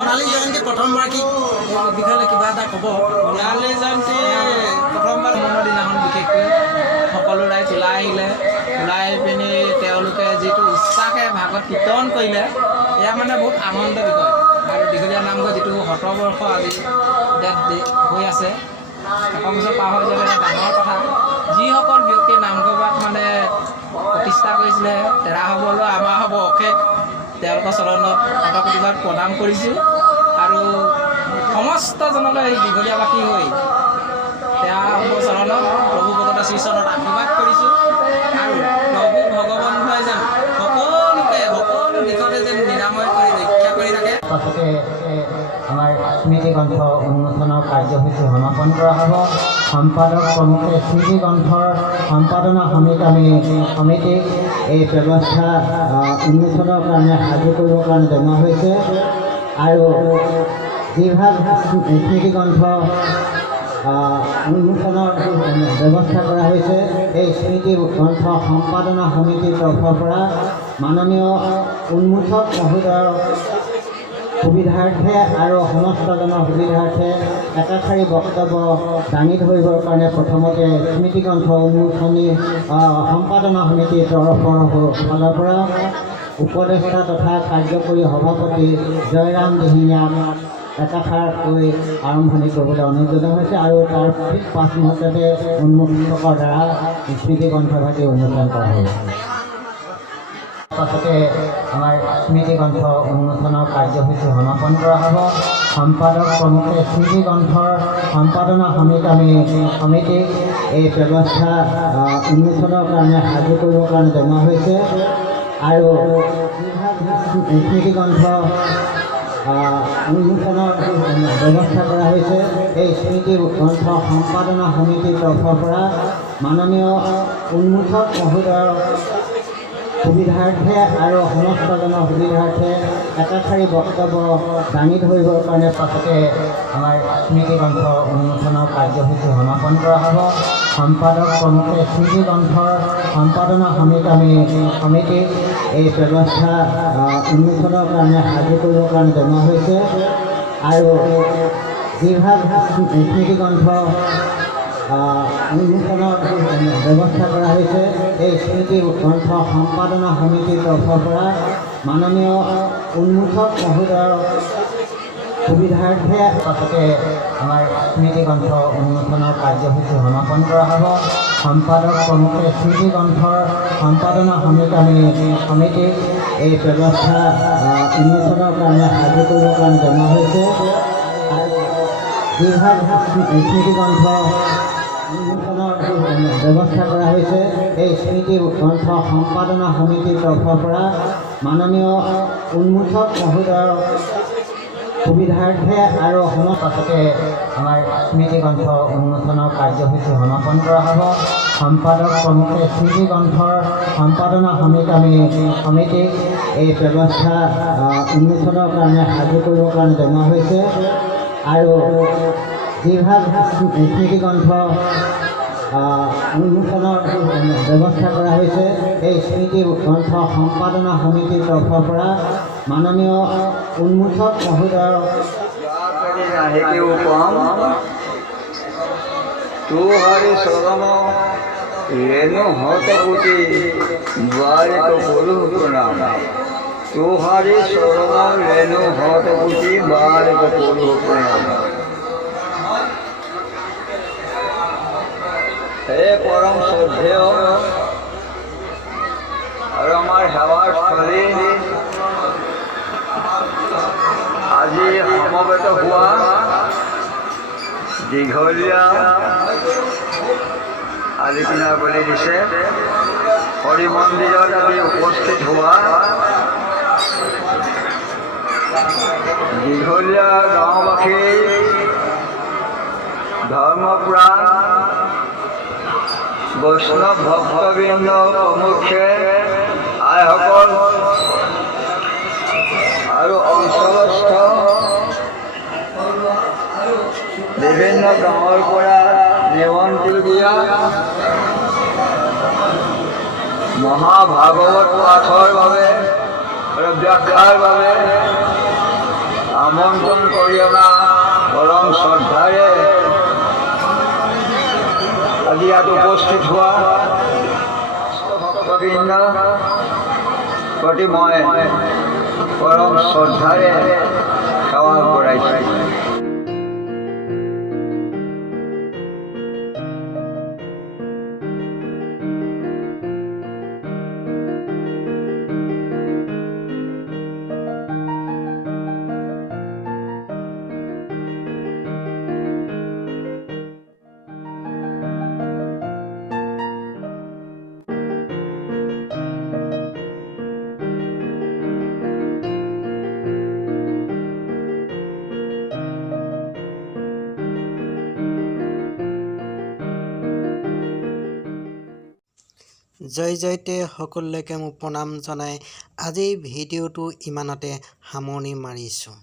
বৰ্ণালী জয়ন্তী প্ৰথমবাৰ্ষিক বিষয়ে কিবা এটা ক'ব। বৰ্ণালী জয়ন্তী প্ৰথমবাৰ জন্মৰ দিনাখন বিশেষকৈ সকলো ৰাইজ ওলাই আহিলে। ওলাই আহি পিনি তেওঁলোকে যিটো উৎসাহে ভাগৱত কীৰ্তন কৰিলে, এয়া মানে বহুত আনন্দৰ বিষয়। আৰু দীঘলীয়া নামঘৰ যিটো শতবৰ্ষ আজি হৈ আছে, 100 বছৰ পাৰ হৈ যোৱাটো এটা ডাঙৰ কথা। যিসকল ব্যক্তিয়ে নামঘৰভাগ মানে প্ৰতিষ্ঠা কৰিছিলে, তেৰা হ'বলৈ আমাৰ হ'ব অশেষ তেওঁলোকৰ চৰণত শতকোটিবাৰ প্ৰণাম কৰিছোঁ। আৰু সমস্ত জনলৈ দীঘলীয়াবাসী হৈ তেওঁৰ চৰণত প্ৰভু ভগৱত শ্ৰীচৰণত আশীৰ্বাদ কৰিছোঁ। আৰু প্ৰভু ভগৱন্তই যেন সকলোকে সকলো দিশতে যেন নিৰাময় কৰি ৰক্ষা কৰি থাকে। পাছতে আমাৰ স্মৃতিগ্ৰন্থ উন্মোচনৰ কাৰ্যসূচী সমাপন কৰা হ'ব। সম্পাদক প্ৰমুখে স্মৃতিগ্ৰন্থৰ সম্পাদনা সমিতিক এই ব্যৱস্থা উন্মোচনৰ কাৰণে সাজু কৰিবৰ কাৰণে জনোৱা হৈছে। আৰু যিভাগ স্মৃতিগ্ৰন্থ উন্মোচনৰ ব্যৱস্থা কৰা হৈছে, এই স্মৃতিগ্ৰন্থ সম্পাদনা সমিতিৰ তৰফৰ পৰা মাননীয় উন্মোচক মহোদয়ৰ সুবিধাৰ্থে আৰু সমস্তজনৰ সুবিধাৰ্থে একাষাৰী বক্তব্য দাঙি ধৰিবৰ কাৰণে প্ৰথমতে স্মৃতিগ্ৰন্থ উন্মোচনী সম্পাদনা সমিতিৰ তৰফৰ ফালৰ পৰা উপদেষ্টা তথা কাৰ্যকৰী সভাপতি জয়ৰাম দিহিঙীয়াক একাষাৰকৈ আৰম্ভণি কৰিবলৈ অনুৰোধ জনোৱা হৈছে। আৰু তাৰ ঠিক পাঁচ মুহূৰ্ততে উন্মোচকৰ দ্বাৰা স্মৃতিগ্ৰন্থভাগি উন্মোচন কৰা হ'ব। পাছতে আমাৰ স্মৃতিগ্ৰন্থ উন্মোচনৰ কাৰ্যসূচী সমাপন কৰা হ'ব। সম্পাদক প্ৰমুখে স্মৃতিগ্ৰন্থৰ সম্পাদনা সমিতিক এই ব্যৱস্থা উন্মোচনৰ কাৰণে সাজু কৰিবৰ কাৰণে জনোৱা হৈছে। আৰু স্মৃতিগ্ৰন্থ উন্মোচনৰ ব্যৱস্থা কৰা হৈছে, এই স্মৃতিগ্ৰন্থ সম্পাদনা সমিতিৰ তৰফৰ পৰা মাননীয় উন্মোচক মহোদয়ৰ সুবিধাৰ্থে আৰু সমস্তজনৰ সুবিধাৰ্থে একাষাৰী বক্তব্য দাঙি ধৰিবৰ কাৰণে পাছতে আমাৰ স্মৃতিগ্ৰন্থ উন্মোচনৰ কাৰ্যসূচী সমাপন কৰা হ'ব। সম্পাদক প্ৰমুখে স্মৃতিগ্ৰন্থৰ সম্পাদনা সমিতিক এই ব্যৱস্থা উন্মোচনৰ কাৰণে সাজু কৰিবৰ কাৰণে জনোৱা হৈছে। আৰু যিভাগ স্মৃতিগ্ৰন্থ উন্মোচনৰ ব্যৱস্থা কৰা হৈছে, এই স্মৃতিগ্ৰন্থ সম্পাদনা সমিতিৰ তৰফৰ পৰা মাননীয় উন্মোচক মহোদয়ৰ সুবিধাৰ্থে পাছতে আমাৰ স্মৃতিগ্ৰন্থ উন্মোচনৰ কাৰ্যসূচী সমাপন কৰা হ'ব। সম্পাদক প্ৰমুখে স্মৃতিগ্ৰন্থৰ সম্পাদনা সমিতিক এই ব্যৱস্থা উন্মোচনৰ কাৰণে সাজু কৰিবৰ কাৰণে জনোৱা হৈছে। আৰু যিভাগ স্মৃতিগ্ৰন্থ উন্মোচনৰ ব্যৱস্থা কৰা হৈছে, এই স্মৃতিগ্ৰন্থ সম্পাদনা সমিতিৰ তৰফৰ পৰা মাননীয় উন্মোচক মহোদয়ৰ সুবিধাৰ্থে আৰু পাছতে আমাৰ স্মৃতিগ্ৰন্থ উন্মোচনৰ কাৰ্যসূচী সমাপন কৰা হ'ব। সম্পাদক প্ৰমুখে স্মৃতিগ্ৰন্থৰ সম্পাদনা সমিতিক এই ব্যৱস্থা উন্মোচনৰ কাৰণে সাজু কৰিবৰ কাৰণে জনোৱা হৈছে। আৰু যিভাগ স্মৃতিগ্ৰন্থ উন্মোচনৰ ব্যৱস্থা কৰা হৈছে, এই স্মৃতিগ্ৰন্থ সম্পাদনা সমিতিৰ তৰফৰ পৰা মাননীয় উন্মোচক মহোদয়ৰ তোহারি শরণ রেণু হত কোটি বারিক বলু প্রণাম। তোহারি শরণ রেণু হত কোটি বারিক বলু প্রণাম। হে পরম শ্রদ্ধেয় আর আমার সেবার স্থলী আজি সমবেত হোৱা দীঘলীয়া আলিপিনা বুলি দিছে হৰি মন্দিৰত আজি উপস্থিত হোৱা দীঘলীয়া গাঁওবাসী ধৰ্মপ্ৰাণ বৈষ্ণৱ ভক্তবৃন্দ প্ৰমুখ্যে আইসকল আৰু অঞ্চলস্থ বিভিন্ন গাঁৱৰ পৰা নিমন্ত্ৰণীয় মহাভাগৱত পাঠৰ বাবে আৰু ব্যাখ্যাৰ বাবে আমন্ত্ৰণ কৰি অনা পৰম শ্ৰদ্ধাৰে আজি ইয়াত উপস্থিত হোৱা ভক্তবৃন্দ প্ৰতি মই পৰম শ্ৰদ্ধাৰে সেৱা আগবঢ়াইছোঁ। জয় জয়তে সকলোলৈকে মোৰ প্ৰণাম জনাই আজিৰ ভিডিঅ'টো ইমানতে সামৰণি মাৰিছোঁ।